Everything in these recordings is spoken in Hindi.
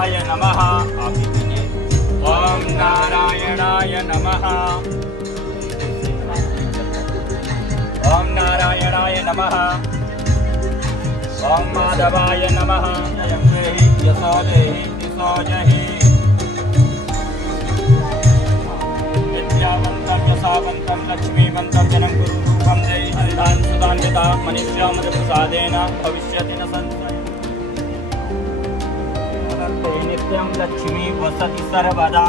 नारायणाय नमः। आप ही कीजिए। ओम नारायणाय नमः। ओम नारायणाय नमः। ओम माधवाय नमः। जयं देहि यशो देहि यशो जहि। विद्यावन्तं यशावन्तं लक्ष्मीवन्तं जनं कुरु रूपं देहि सिद्धान् सुदान् यथा मनुष्यमदप्रसादेन भविष्यति न संशयः। नित्यं लक्ष्मी वसति सर्वदा।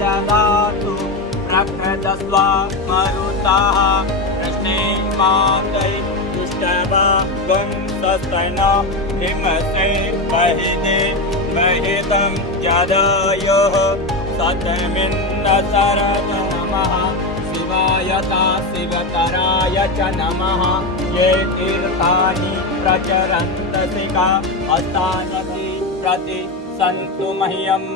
ददातु प्रकृतस्वा मरुताः कृष्णे मातै दुष्टवा गं सस्तन हिमसे महिदे महितं जदयोः सतमिन्न शरद नमः शिवायता शिवतराय च नमः। ये तीर्थानि प्रचरन्तसिका अस्तानपि प्रति सन्तु मह्यम्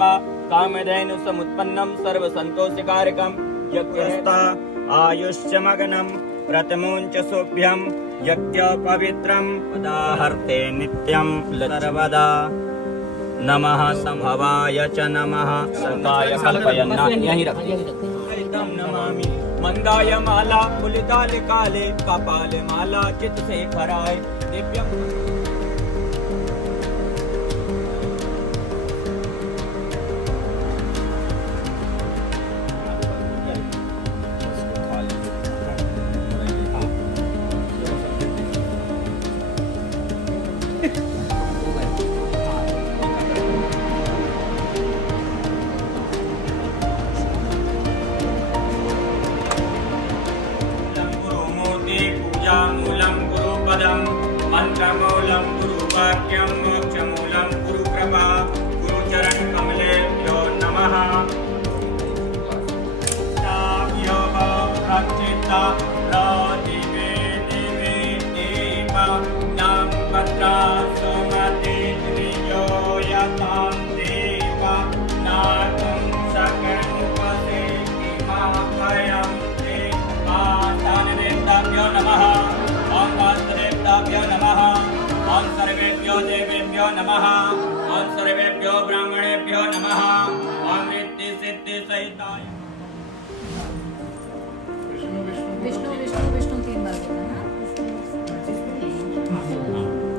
कामधेनु समुत्पन्नं सर्वसन्तोषकारकं यज्ञस्ता आयुष्यमग्नं प्रथमोञ्च शुभ्यं यज्ञ पवित्रं उदाहर्ते नित्यं सर्वदा। नमः संभवाय च नमः संगाय कल्पयन्ना यहीं रखिए। नमामि मंदाय माला पुलिताले काले कपाले माला चित से खराय दिव्यम। मूलं गुरुपदं मंत्रमूलं गुरुवाक्यं मोक्षमूलं गुरुकृपा गुरुचरण कमलेभ्यो नमः। प्रचिता दिवे दिवे दीप नाम पत्रा सुमति त्रियो यतां देव नागं सकंपसे किमाभयं ते आधानवेदाभ्यो नमः। ओम वासुदेवाभ्यो नमः। ओम सर्वेभ्यो देवेभ्यो नमः। ओम सर्वेभ्यो ब्राह्मणेभ्यो नमः। ओम रिद्धि सिद्धि सहिताय। विष्णु विष्णु विष्णु 3 बार बोलना है।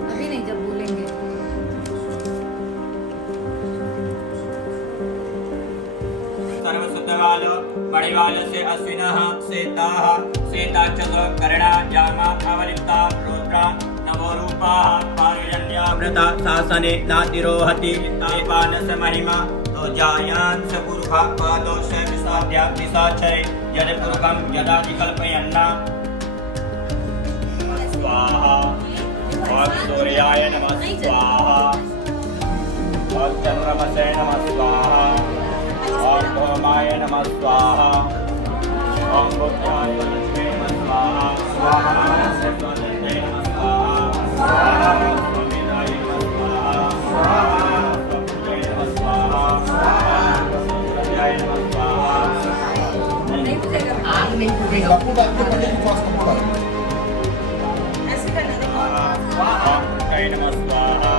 अभी नहीं, जब बोलेंगे। सर्वशुद्धवाल मणिवाल से अश्विनः सेताः सेताचन्द्र कर्णा जामा अवलिप्ता रुद्रा नवरूपाः पारयन्यामृता शासने नातिरोहति तापानस महिमा तो जायान् स पुरुषा पादोष विसाद्या विसाचय यद पुरुषं यदा विकल्पयन्ना। स्वाहा। ओम सूर्याय नमः स्वाहा। ओम चंद्रमसे नमः स्वाहा। ओम भौमाय नमः स्वाहा। ओम बुद्धाय लक्ष्मी नमः स्वाहा। स्वाहा सरस्वती नमः स्वाहा। स्वाहा स्वामिनाय नमः स्वाहा। स्वाहा स्वपुत्रे नमः स्वाहा। स्वाहा सूर्याय नमः स्वाहा। आग नहीं फूटेगा। ऐसे करना देखो। ओम बुद्धाय नमः स्वाहा।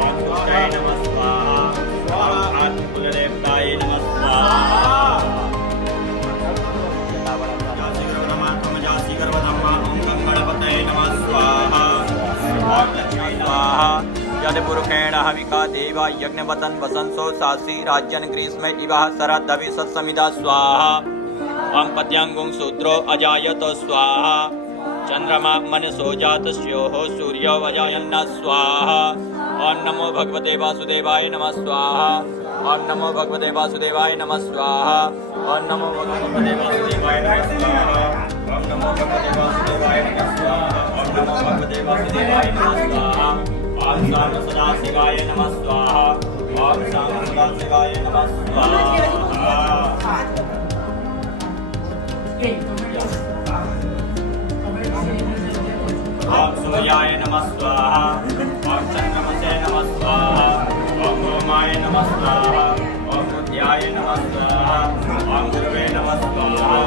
ओम बुद्धाय नमः स्वाहा। स्वाहा आत्मकुलदेवताय नमः स्वाहा। यद पुरुषेण हविका देवा यज्ञवतन वसंसो सासी राज्यन ग्रीष्म इव शरदवि सत्समिदा स्वाहा। ओम पद्यांगुं शूद्रो अजायत स्वाहा। चंद्रमा मनसो जात स्योः सूर्यो अजायन्न स्वाहा। ओम नमो भगवते वासुदेवाय नमः स्वाहा। ओम नमो भगवते वासुदेवाय नमः स्वाहा। ओम नमो भगवते वासुदेवाय नमः स्वाहा। ओम नमो भगवते वासुदेवाय नमः स्वाहा। ओम नमो भगवते वासुदेवाय नमः स्वाहा। ओम शाम सदाशिवाय नमः स्वाहा। ओम शाम सदाशिवाय नमः स्वाहा। ओम सूर्याय नमः स्वाहा। ओम चंद्रमसे नमः स्वाहा। ओम भौमाय नमः स्वाहा। ओम बुद्ध्याय नमः स्वाहा। ओम गुरवे नमः स्वाहा।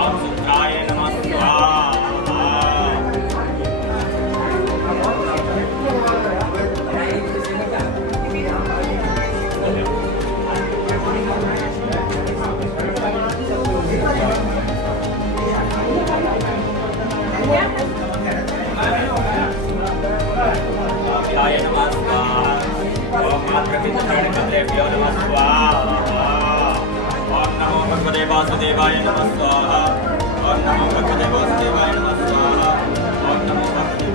ओम शुक्राय नमः स्वाहा। ग्रहितकर्णकमलेभ्यो नमः स्वाहा। ओम नमो भगवते वासुदेवाय नमः स्वाहा। ओम नमो भगवते वासुदेवाय नमः स्वाहा। ओम नमो भगवते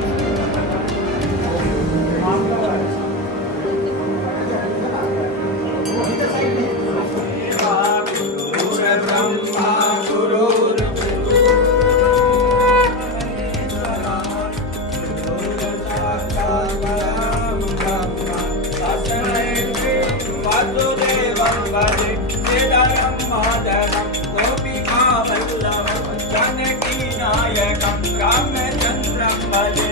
ब्रह्मा रामचंद्रं भजे।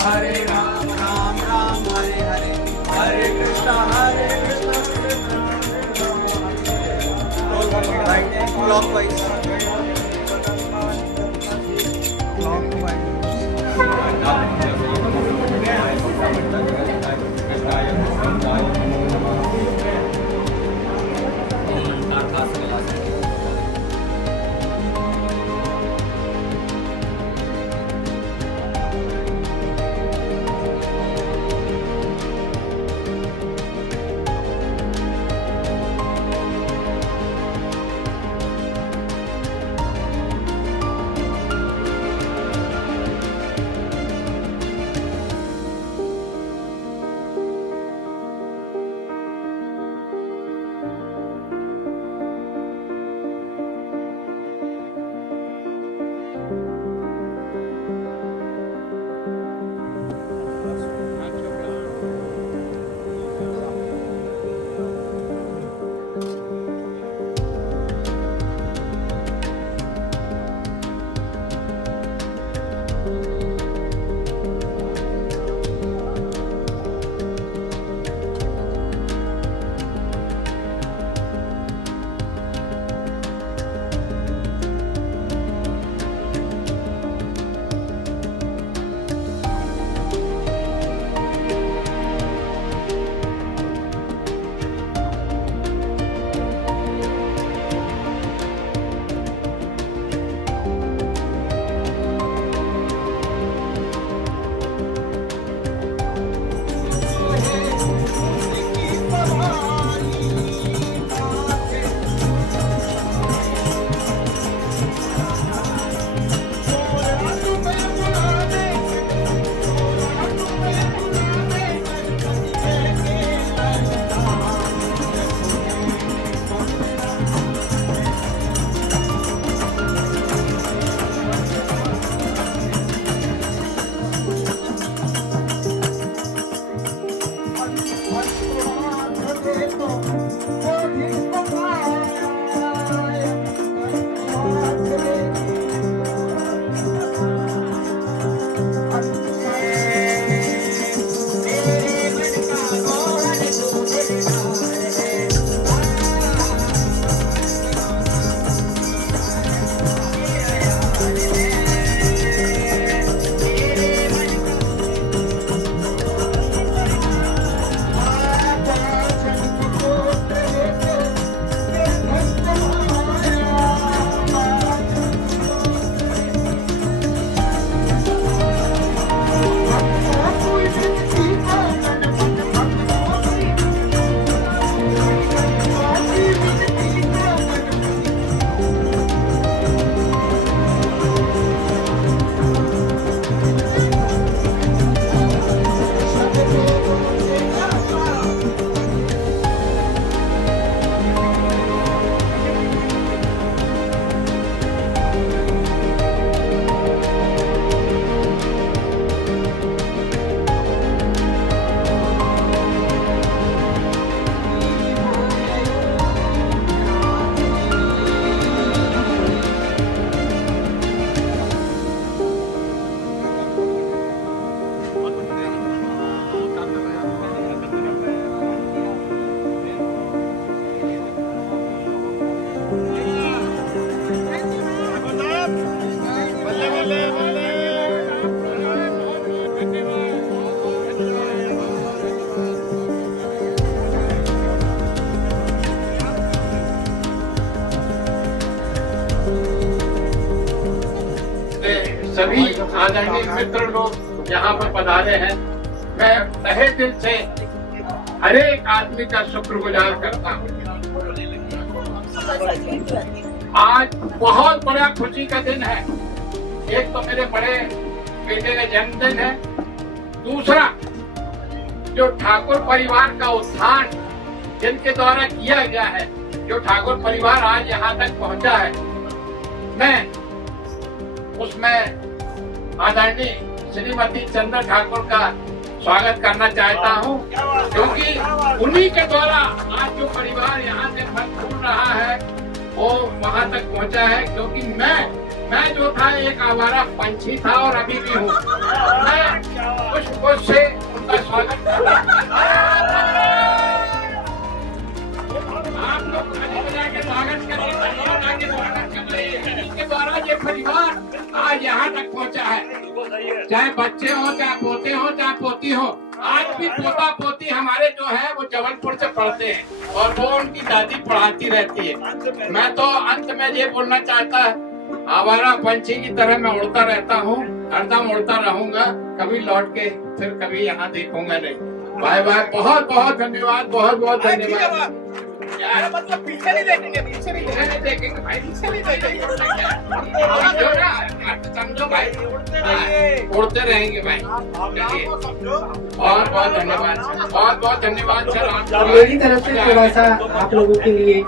हरे राम राम राम हरे हरे, हरे कृष्णा कृष्ण क्लॉकवाइज सभी आदरणीय मित्र लोग यहाँ पर पधारे हैं। मैं तहे दिल से हर एक आदमी का शुक्रगुजार करता हूँ। आज बहुत बड़ा खुशी का दिन है। एक तो मेरे बड़े बेटे का जन्मदिन है, दूसरा जो ठाकुर परिवार का उत्थान जिनके द्वारा किया गया है, जो ठाकुर परिवार आज यहाँ तक पहुंचा है, मैं उसमें आदरणीय श्रीमती चंद्र ठाकुर का स्वागत करना चाहता हूँ, क्योंकि उन्हीं के द्वारा आज जो परिवार यहाँ से फल फूल रहा है वो वहाँ तक पहुँचा है। क्योंकि मैं जो था एक आवारा पंछी था और अभी भी हूँ। मैं कुछ से उनका स्वागत करता आप लोग के स्वागत करिए। इनके द्वारा ये परिवार आज यहाँ तक पहुँचा है। चाहे बच्चे हो, चाहे पोते हो, चाहे पोती हो। आज भी पोता पोती हमारे जो है वो जबलपुर से पढ़ते हैं और वो उनकी दादी पढ़ाती रहती है। मैं तो अंत में ये बोलना चाहता है, आवारा पंछी की तरह मैं उड़ता रहता हूँ, हरदम उड़ता रहूंगा, कभी लौट के फिर कभी यहाँ देखूंगा नहीं। बाय बाय, बहुत बहुत धन्यवाद, बहुत बहुत धन्यवाद। मतलब पीछे नहीं देखेंगे, पीछे नहीं देखेंगे भाई, पीछे नहीं देखेंगे। समझो भाई, उड़ते रहेंगे भाई। बहुत बहुत धन्यवाद सर, बहुत बहुत धन्यवाद सर। मेरी तरफ से थोड़ा सा आप लोगों के लिए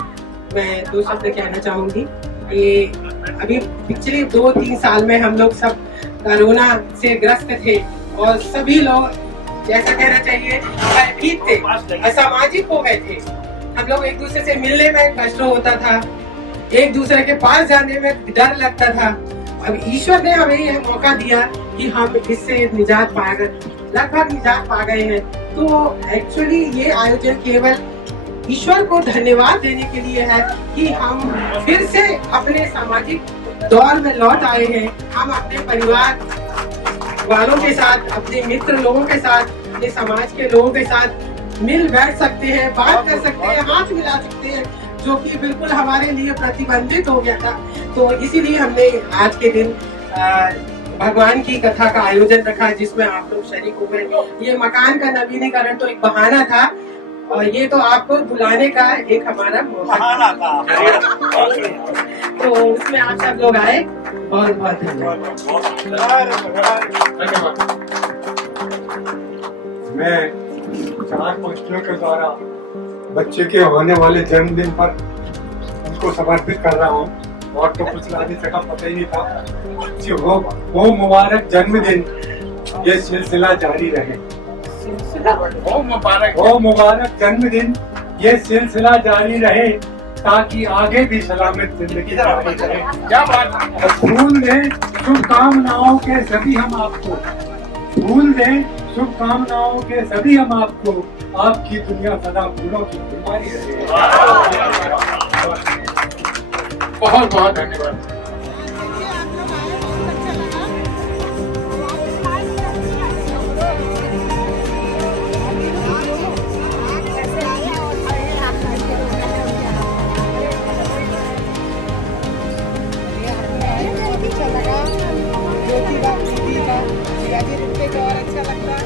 मैं 2 शब्द कहना चाहूंगी। ये अभी पिछले 2-3 साल में हम लोग सब कोरोना से ग्रस्त थे और सभी लोग, जैसा कहना चाहिए, भयभीत थे, असामाजिक हो गए थे। हम लोग एक दूसरे से मिलने में कष्ट होता था, एक दूसरे के पास जाने में डर लगता था। अब ईश्वर ने हमें यह मौका दिया कि हम इससे निजात पा गए, लगभग निजात पा गए हैं। तो एक्चुअली ये आयोजन केवल ईश्वर को धन्यवाद देने के लिए है कि हम फिर से अपने सामाजिक दौर में लौट आए हैं। हम अपने परिवार वालों के साथ, अपने मित्र लोगों के साथ, अपने समाज के लोगों के साथ मिल बैठ सकते हैं, बात कर सकते हैं, हाथ मिला सकते हैं, जो कि बिल्कुल हमारे लिए प्रतिबंधित हो गया था। तो इसीलिए हमने आज के दिन भगवान की कथा का आयोजन रखा, जिसमें आप लोग शरीक हो गए। ये मकान का नवीनीकरण तो एक बहाना था और ये तो आपको बुलाने का एक हमारा मौका था। तो उसमें आप सब लोग आए, बहुत बहुत धन्यवाद। मैं 4 पंक्तियों के द्वारा बच्चे के होने वाले जन्मदिन पर उनको समर्पित कर रहा हूँ। और तो कुछ लाने का पता ही नहीं था। वो मुबारक जन्मदिन, ये सिलसिला जारी रहे। वो मुबारक जन्मदिन, ये सिलसिला जारी रहे, ताकि आगे भी सलामत जिंदगी जारी रहे। क्या बात। फूल दें शुभकामनाओं के सभी हम आपको, फूल दें शुभकामनाओं के सभी हम आपको, आपकी दुनिया सदा फूलों की बीमारी रहे। बहुत बहुत धन्यवाद। अच्छा लगा, ज्योतिबा दीदी का शिवाजी रुपये का और अच्छा लगता है।